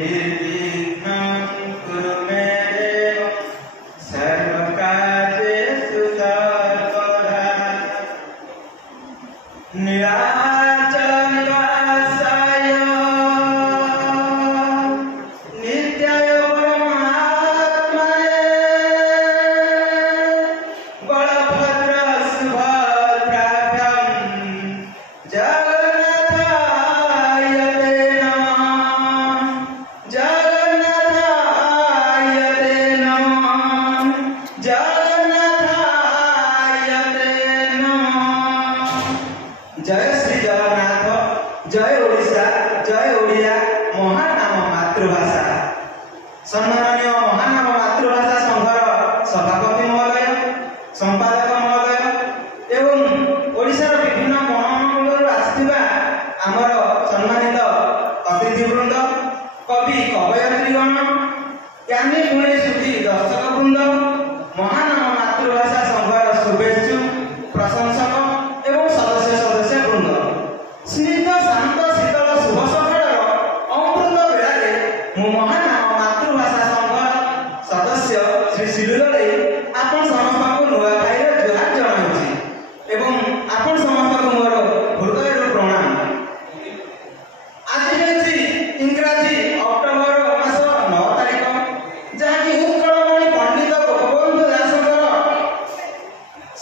निर्विघ्नं कुरु मे देव सर्वकार्येषु सर्वदा निराचलनिवासाय नित्याय परमात्मने बलभद्र सुभद्राभ्यां जगन्नाथाय ते नमः जगन्नाथाय ते नमः जगन्नाथाय ते नमः। जय श्री जगन्नाथ, जय ओडिशा, जय ओडिया महानाम मातृभाषा। सम्माननीय महानाम मातृभाषा संघर सभापति महोदय, संपादक महोदय एवं ओडिशार विभिन्न कोणमंडलରୁ ଆସିଥିବା ଆମର ସମ୍ମାନିତ ଅତିଥିବୃନ୍ଦ, କବି କବୟତ୍ରୀଗଣ, ଜ୍ଞାନୀ ଗୁଣୀ ସୁଧୀ ଦର୍ଶକ ବୃନ୍ଦ, ମହାନାମ ମାତୃଭାଷା ସଂଘର ଶୁଭେଚ୍ଛୁ ପ୍ରଶଂସକ ଏବଂ ସଦସ୍ୟ ସଦସ୍ୟ ବୃନ୍ଦ, ସ୍ନିଗ୍ଧ ଶାନ୍ତ ଶୀତଳ ଶୁଭ ସକାଳର ଅମୃତ ବେଳାରେ ମୁଁ ମହାନାମ ମାତୃଭାଷା ସଂଘର ସଦସ୍ୟ ଶ୍ରୀ ଶିଲୁଲ ଦେଇ ଆପଣ ସମସ୍ତଙ୍କୁ ନୂଆଖାଇର ଜୁହାର ଜଣାଉଛି ଏବଂ ଆପଣ ସମସ୍ତଙ୍କୁ ମୋର ହୃଦୟରୁ ପ୍ରଣାମ। ଆଜି ହେଉଛି ଇଂରାଜୀ ଅକ୍ଟୋବର ମାସ 9 ତାରିଖ, ଯାହାକି ଉତ୍କଳମଣି ପଣ୍ଡିତ ଗୋପବନ୍ଧୁ ଦାସଙ୍କର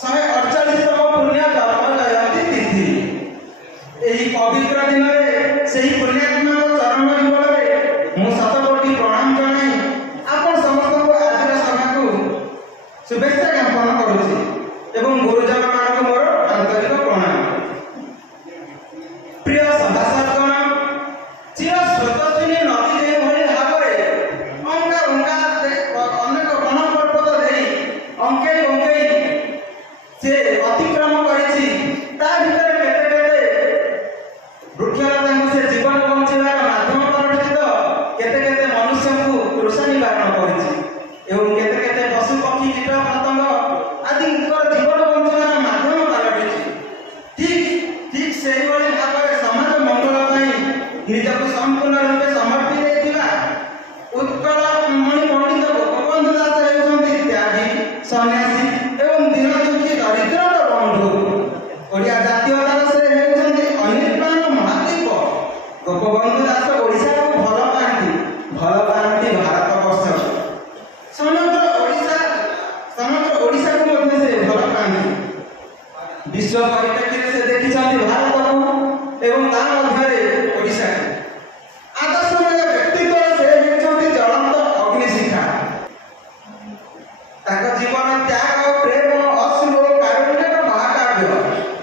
148ତମ ପୁଣ୍ୟ ଜନ୍ମ ଜୟନ୍ତୀ ତିଥି। ଏହି ପବିତ୍ର ଦିନରେ ସେହି ପୁଣ୍ୟାତ୍ମାଙ୍କ ଚରଣ ଯୁଗଳରେ ମୁଁ ଶତକୋଟି ପ୍ରଣାମ ଜଣାଇ ଆପଣ ସମସ୍ତଙ୍କୁ ଆଜିର ସଭାକୁ शुभेच्छा ज्ञापन करुछि एवं गुरुजन मानक मोर आंतरिक प्रणाम। प्रिय सभासदगण, चिर स्रोतस्विनी नदी जे भली भाବରେ अंगा अंगा अनेक बन पर्वत देई अंकेई अंकेई से अतिक्रम करिछि, ता भितर केते केते वृक्षलताଙ୍କୁ से जीवन बଞ୍ଚିବାର माध्यम परिचित, केते केते मनुष्यଙ୍କୁ तृषा निवारण କରିଛି एवं केते केते पशु पक्षी कीट पतंग आदि जीवन बंचवार माध्यम पालटिଛି। ठीक सेही भली भाବରେ समाज मंगल ପାଇଁ ନିଜକୁ संपूर्ण रूपे समर्पित ଦେଇଥିବା उत्कलमणि पंडित गोपबंधु दास ହେଉଛନ୍ତି ତ୍ୟାଗୀ, ସନ୍ନ୍ୟାସୀ ଏବଂ ଦୀନଦୁଃଖୀ ଦରିଦ୍ରର ବନ୍ଧୁ। ଓଡ଼ିଆ ଜାତୀୟତାର ସେ ହେଉଛନ୍ତି ଅନିର୍ବାଣ ମହାଦୀପ। ଗୋପବନ୍ଧୁ ଦାସ ଓଡ଼ିଶାକୁ ଭଲ ପାଆନ୍ତି ଭାରତ ବର୍ଷକୁ, ସମଗ୍ର ଓଡ଼ିଶାକୁ ମଧ୍ୟ ସେ ଭଲ ପାଆନ୍ତି। विश्व परिप्रेक्षी से देखी भारत एवं ता मध्य ओडिशा आदर्शमय व्यक्तित्व से होती ज्वलंत अग्निशिखा। जीवन त्याग प्रेम अश्रु कारुण्य महाकाव्य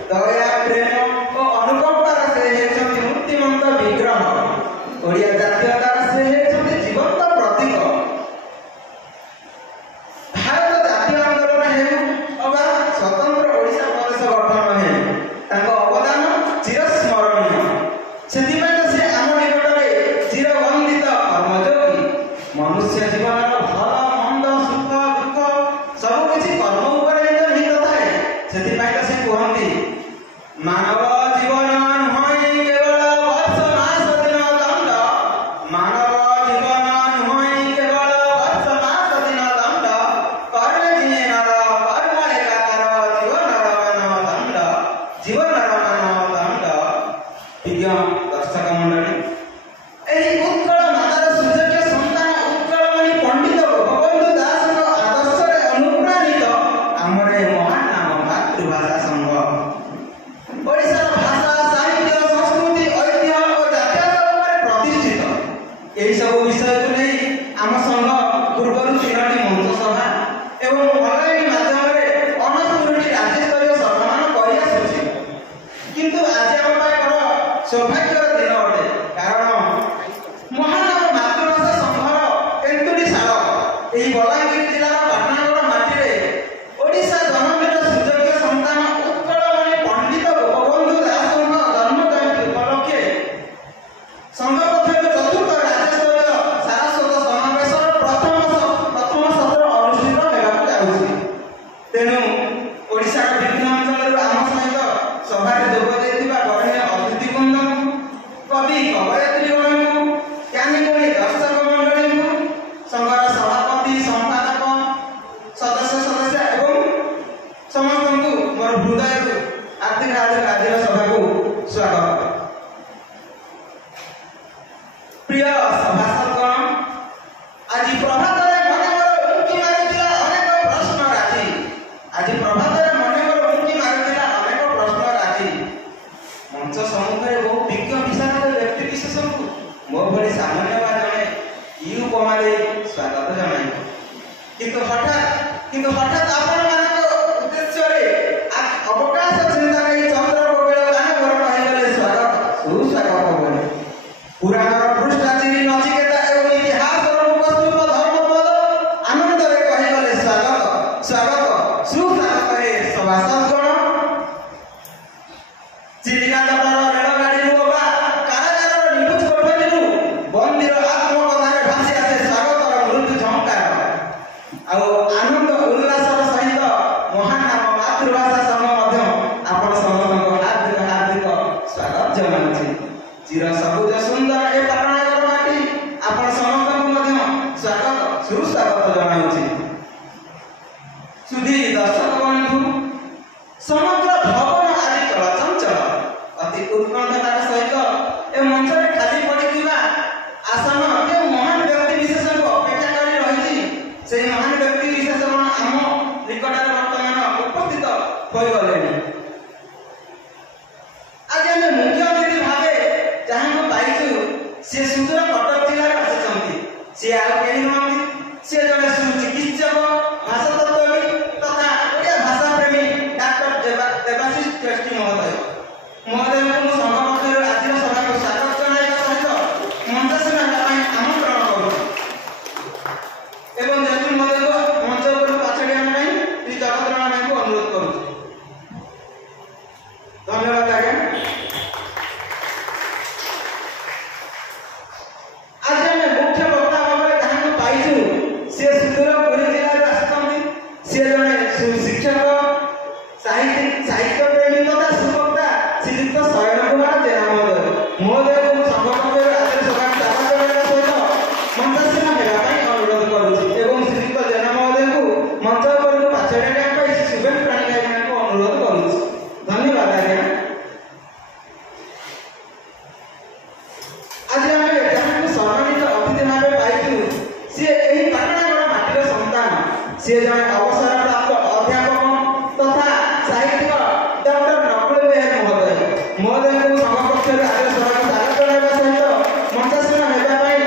दया प्रेम और अनुकंपार से होती मूर्तिमंत विग्रह। ओडिया जातीयतार से होती जीवंत प्रतीक। भारत जातीय आंदोलन हेउ अबा स्वतंत्र ओडिशा प्रदेश गठन हेउ तांको अवदान चिरस्मरणीय। सेथिପାଇଁ से आम निकटरे चिरवंदित कर्मयोगी। मनुष्य जीवन भल मंद सुख दुख सब किसी कर्म उपर निहित थाए। सेथिପାଇଁ से कहती मानव जीवन नुहई केवल वर्ष मास दिन दंड। मानव जीवन नुहई केवल वर्ष मास दिन दंड। कर्मे जिये नर कर्म एकाकार जीवनर मान दंड। जीवनर मान दंड। प्रिय दर्शक मंडली, ଏହି ଉତ୍କଳ ମାତାର ସୁଯୋଗ୍ୟ ସନ୍ତାନ ଉତ୍କଳମଣି ପଣ୍ଡିତ ଗୋପବନ୍ଧୁ ଦାସଙ୍କ ଆଦର୍ଶରେ ଅନୁପ୍ରାଣିତ ଆମର ଏ ମହାନ ନାମ ମାତୃଭାଷା ସଂଘ ଓଡ଼ିଶାର ଭାଷା ସାହିତ୍ୟ ସଂସ୍କୃତି ଐତିହ୍ୟ ଓ ଜାତୀୟତା ଉପରେ ପ୍ରତିଷ୍ଠିତ। ଏହିସବୁ ବିଷୟକୁ ନେଇ ଆମ ସଂଘ ପୂର୍ବରୁ 3ଟି ମଞ୍ଚ ସଭା ଏବଂ ଅନଲାଇନ ମାଧ୍ୟମରେ 69ଟି ରାଜ୍ୟସ୍ତରୀୟ ସମ୍ମାନ କରିଆସୁଛି। କିନ୍ତୁ ଆଜି ଆମ ପାଇଁ ବଡ଼ ସୌଭାଗ୍ୟର ଦିନ ଅଟେ, କାରଣ ମହାନାମ ମାତୃଭାଷା ସଂଘର ତେନ୍ତୁଳି ଶାଳ ଏହି ବଲାଙ୍ଗୀର ଜିଲ୍ଲାର ପାଟଣାଗଡ଼ ମାଟିରେ ଓଡ଼ିଶା ଜନମୀର ସୁଯୋଗ୍ୟ ସନ୍ତାନ ଉତ୍କଳମଣି ପଣ୍ଡିତ ଗୋପବନ୍ଧୁ ଦାସଙ୍କ ଜନ୍ମ ଜୟନ୍ତୀ ଉପଲକ୍ଷେ ସଂଘ ପକ୍ଷରୁ 4th ରାଜ୍ୟସ୍ତରୀୟ ସାରସ୍ୱତ ସମାବେଶର ପ୍ରଥମ ସତ୍ର ଅନୁଷ୍ଠିତ ହେବାକୁ ଯାଉଛି। ତେଣୁ ଓଡ଼ିଶାର ବିଭିନ୍ନ ଅଞ୍ଚଳରୁ ଆମ ସହିତ ସଭାରେ ଯୋଗ ଦେଇଥିବା ବରେଣ୍ୟ ଅତିଥିବୃନ୍ଦ, କବି ଦର୍ଶକ ମଣ୍ଡଳୀଙ୍କୁ, ସଂଘର ସଭାପତି, ସମ୍ପାଦକ, ସଦସ୍ୟ ଏବଂ ସମସ୍ତଙ୍କୁ ମୋର ହୃଦୟରୁ ହାର୍ଦ୍ଦିକ ଆଜିର ସଭାକୁ ସ୍ୱାଗତ। ପ୍ରିୟ ସଭାସଦଗଣ, ଆଜି ପ୍ରଭାତରେ ମନେ ମୋର ଉଙ୍କି ମାରୁଥିଲା ଅନେକ ପ୍ରଶ୍ନ ରାଜି। ମଞ୍ଚ ସମ୍ମୁଖରେ ବହୁ ବିଜ୍ଞ ବିଶାରଦ ବ୍ୟକ୍ତି ବିଶେଷଙ୍କୁ ମୋ ଭଳି ସାମାନ୍ୟବାଦ ଜଣେ ଉପମା ଦେଇ ସ୍ୱାଗତ ଜଣାଇବ। କିନ୍ତୁ ହଠାତ୍ ଆପଣମାନଙ୍କ ଉଦ୍ଦେଶ୍ୟରେ ଅବକାଶ ଚିନ୍ତା ନେଇ ଚନ୍ଦ୍ର କୋକିଳ ଗାନ ବର୍ଣ୍ଣ ହେଇଗଲେ ସୁସ୍ୱାଗତ ବୋଲି। ପୁରାଣର ପୃଷ୍ଠା ଚିରି ନଚିକେତା ଏବଂ ଇତିହାସର ଉପସ୍ଥିତ ଧର୍ମପଦ ଆନନ୍ଦରେ କହିଗଲେ ସ୍ୱାଗତ ସୁସ୍ୱାଗତ ହେ ସଭାସଦଗଣ। ଚିଲିକା ତଟର ରେଳଗାଡ଼ିରୁ ବା କାରାଗାରର ନିଖୁঁତ କୋଠରୀରୁ ବନ୍ଦୀର ଆତ୍ମକଥାରେ ଭାସି ଆସେ ସ୍ୱାଗତର ମୃଦୁ ଝଙ୍କାର। ଆଉ ଆନନ୍ଦ ଉଲ୍ଲାସର ସହିତ ମହାନ ଆମ ମାତୃଭାଷା ସଂଘ ମଧ୍ୟ ଆପଣ ସମସ୍ତଙ୍କୁ ହାର୍ଦ୍ଦିକ ସ୍ୱାଗତ ଜଣାଉଛି। ଚିର ସବୁଜ ସୁନ୍ଦର ଏ ପାଟଣାଗର ମାଟି ଆପଣ ସମସ୍ତଙ୍କୁ ମଧ୍ୟ ସୁସ୍ୱାଗତ ଜଣାଉଛି। ସୁଧୀ ଦର୍ଶକ ବନ୍ଧୁ, ସମଗ୍ର ଭବନ ଆଜି ଚଳଚଞ୍ଚଳ। ଅତି ଉତ୍କଣ୍ଠତାର ସହିତ ଏ ମଞ୍ଚରେ ଖାଲି ପଡ଼ିଥିବା ଆସନ ଯେଉଁ ମହାନ ବ୍ୟକ୍ତି ବିଶେଷଙ୍କୁ ଅପେକ୍ଷା କରି ରହିଛି, ସେହି ମହାନ ବ୍ୟକ୍ତି ବିଶେଷ ଆମ ନିକଟରେ ବର୍ତ୍ତମାନ ଉପସ୍ଥିତ ହୋଇଗଲେଣି। ଆଜି ଆମେ ମୁଖ୍ୟ ଅତିଥି ଭାବେ ଯାହାଙ୍କୁ ପାଇଛୁ, ସେ ସୁଦୂର କଟକ ଜିଲ୍ଲାରେ ଆସିଛନ୍ତି। ସେ ଆଉ କେହି ନୁହନ୍ତି, ସେ ଜଣେ ସୁଚିକିତ୍ସକ, ଭାଷାତତ୍ତ୍ୱବିତ୍ ତଥା ଓଡ଼ିଆ ଭାଷା ପ୍ରେମୀ ଡାକ୍ତର ଦେବାଶିଷ ଟ୍ରଷ୍ଟି ମହୋଦୟଙ୍କୁ ମୁଁ ସଂଘ ପକ୍ଷରୁ ଆଜିର ସଭାକୁ ସ୍ୱାଗତ ଜଣାଇବା ସହିତ ମଞ୍ଚାସୀନ ହେବା ପାଇଁ ଆମନ୍ତ୍ରଣ କରୁଛି ଏବଂ ଜୟଶ୍ରୀ ମହୋଦୟଙ୍କୁ ମଞ୍ଚ ଉପରକୁ ପାଛାଡ଼ି ଆଣିବା ପାଇଁ ଶ୍ରୀ ଜଗତରଣ ଭାଇଙ୍କୁ ଅନୁରୋଧ କରୁଛି। ଧନ୍ୟବାଦ ଆଜ୍ଞା। ଆଜି ଆମେ ମୁଖ୍ୟ ବକ୍ତା ଭାବରେ ଯାହାଙ୍କୁ ପାଇଛୁ, ସେ ସୁଦୂର ପୁରୀ ଜିଲ୍ଲାରୁ ଆସିଛନ୍ତି। ସେ ଜଣେ ସୁଶିକ୍ଷକ, ସାହିତ୍ୟ ପ୍ରେମୀ ତଥା ସୁବକ୍ତା ଶ୍ରୀଯୁକ୍ତ ଶୟନ କୁମାର ଜେନା ମହୋଦୟଙ୍କୁ ସଂଘ ପକ୍ଷରୁ ଆଜିର ସଭାକୁ ସ୍ୱାଗତ ଜଣାଇବା ସହିତ ମଞ୍ଚାସୀନ ହେବା ପାଇଁ ଅନୁରୋଧ କରୁଛି ଏବଂ ଶ୍ରୀଯୁକ୍ତ ଜେନା ମହୋଦୟଙ୍କୁ ମଞ୍ଚ ଉପରକୁ ପାଛାଡ଼ି ଆଣିବା ପାଇଁ ଶୁଭେନ୍ଦୁ ପ୍ରାଣୀଙ୍କୁ ଅନୁରୋଧ କରୁଛି। ଧନ୍ୟବାଦ ଆଜ୍ଞା। ଆଜି ଆମେ ଯାହାଙ୍କୁ ସମ୍ମାନିତ ଅତିଥି ଭାବେ ପାଇଛୁ, ସିଏ ଏହି ପାଟଣାଗଡ଼ ମାଟିର ସନ୍ତାନ। ସିଏ ଜଣେ ଅବସରପ୍ରାପ୍ତ ଅଧ୍ୟାପକ ତଥା ସାହିତ୍ୟିକ ଡକ୍ଟର ନକୁଳ ବେହେରା ମହୋଦୟଙ୍କୁ ସଂଘ ପକ୍ଷରୁ ଆଜିର ସଭାକୁ ସ୍ୱାଗତ ଜଣାଇବା ସହିତ ମଞ୍ଚାସୀନ ହେବା ପାଇଁ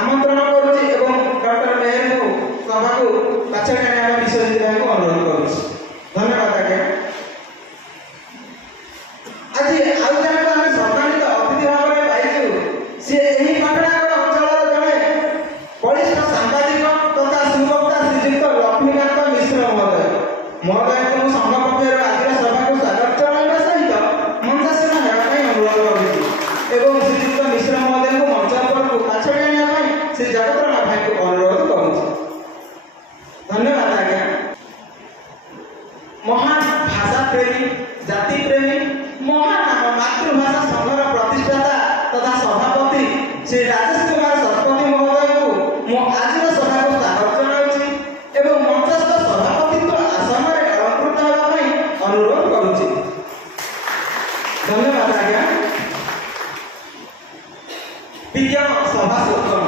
ଆମନ୍ତ୍ରଣ କରୁଛି ଏବଂ ଡକ୍ଟର ବେହେରାଙ୍କୁ ସଭାକୁ ପାଛାଡ଼ି ଆଣିବା ପାଇଁ ବିଶ୍ୱଜିତ ଭାଇଙ୍କୁ ଅନୁରୋଧ କରୁଛି। ଧନ୍ୟବାଦ ଆଜ୍ଞା। ଆଜି ଆଉ ଯାହାକୁ ଆମେ ସମ୍ମାନିତ ଅତିଥି ଭାବରେ ପାଇଛୁ, ସିଏ ଏହି ପାଟଣାଗଡ଼ ଅଞ୍ଚଳର ଜଣେ ବରିଷ୍ଠ ସାମ୍ବାଦିକ ତଥା ସୁବକ୍ତା ଶ୍ରୀଯୁକ୍ତ ଲକ୍ଷ୍ମୀକାନ୍ତ ମିଶ୍ର ମହୋଦୟଙ୍କୁ ମୁଁ ସଂଘ ପକ୍ଷରୁ ଆଜିର ସଭାକୁ ସ୍ୱାଗତ ଜଣାଇବା ସହିତ ମଞ୍ଚାସୀନ ହେବା ପାଇଁ ଅନୁରୋଧ କରୁଛି ଏବଂ ଶ୍ରୀଯୁକ୍ତ ମିଶ୍ର ମହୋଦୟଙ୍କୁ ମଞ୍ଚ ଉପରକୁ ପାଛାଡ଼ି ଆଣିବା ପାଇଁ ଶ୍ରୀ ଜଗତରଣ ଭାଇଙ୍କୁ ଅନୁରୋଧ କରୁଛି। ଧନ୍ୟବାଦ ଆଜ୍ଞା। ମହାନ ଭାଷା ପ୍ରେମୀ, ଜାତି ପ୍ରେମୀ, ମହାନ ଆମ ମାତୃଭାଷା ସଂଘର ପ୍ରତିଷ୍ଠାତା ତଥା ସଭାପତି ଶ୍ରୀ ରାଜେଶ କୁମାର ଶତପଥୀ ମହୋଦୟଙ୍କୁ ମୁଁ ଆଜିର ସଭାକୁ ସ୍ୱାଗତ ଜଣାଉଛି ଏବଂ ମଞ୍ଚସ୍ଥ ସଭାପତିତ୍ୱ ଆସନରେ ଅଳଙ୍କୃତ ହେବା ପାଇଁ ଅନୁରୋଧ କରୁଛି। ଧନ୍ୟବାଦ ଆଜ୍ଞା। ପ୍ରିୟ ସଭାସଦଗଣ,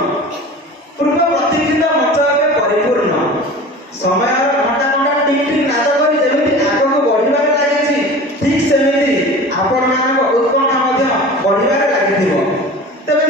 ପୂର୍ବ ପ୍ରତୀକ୍ଷିତ ମଞ୍ଚ ଏବେ ପରିପୂର୍ଣ୍ଣ। ସମୟର ଘଣ୍ଟା ଟିକ୍ ଟିକ୍ ନାଦ କରି ଯେମିତି ଆଗକୁ ବଢ଼ିବାରେ ଲାଗିଛି, ଠିକ୍ ସେମିତି ଆପଣମାନଙ୍କ ଉତ୍କଣ୍ଠା ମଧ୍ୟ ବଢ଼ିବାରେ ଲାଗିଥିବ। ତେବେ